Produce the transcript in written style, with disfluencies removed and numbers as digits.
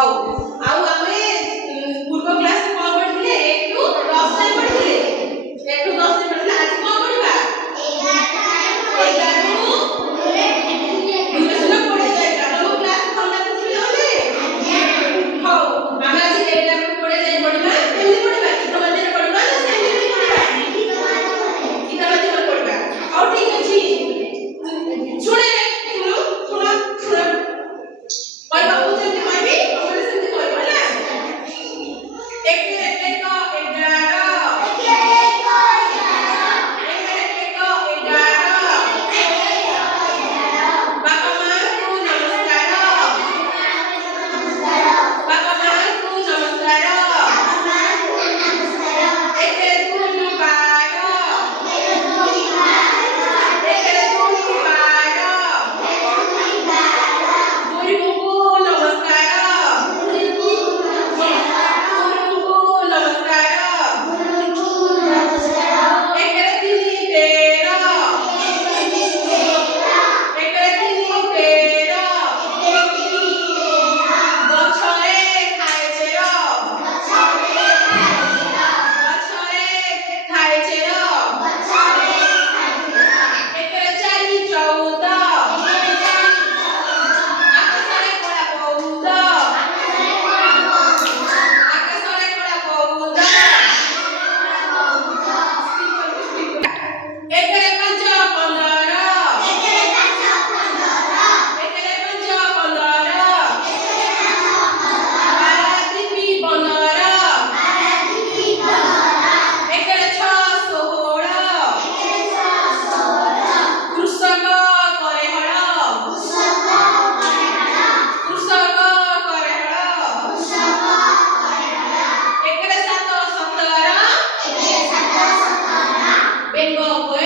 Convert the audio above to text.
ହଉ ଆଉ ଆମେ ପୂର୍ବ କ୍ଲାସ ରେ କଣ ପଢିଥିଲେ 1 ରୁ 10 ଯାଏଁ ପଢିଥିଲେ 1 ରୁ 10 ଯାଏଁ ପଢିଥିଲେ ଆଜି କଣ ପଢିବା 11 ରୁ ଦୁଇଶହ 20 ଯାଏଁ ତମ କ୍ଲାସ ଭଲ ଲାଗୁଛି ତାହେଲେ ହଉ ଆମେ ଆଜି 11 ରୁ 20 ଯାଏଁ ପଢିବା କେମିତି ପଢିବା ଗୀତ ମଧ୍ୟରେ ପଢିବା ନା ସେମିତି ପଢିବା ଗୀତ ମଧ୍ୟରେ ପଢିବା ହଉ ଠିକ ଅଛି ଶୁଣେ ଶୁଣ କହିବାକୁ ଯେମିତି କହିବି ତମେ ସେମିତି କହିବ ହେଲା 1 1 Bengo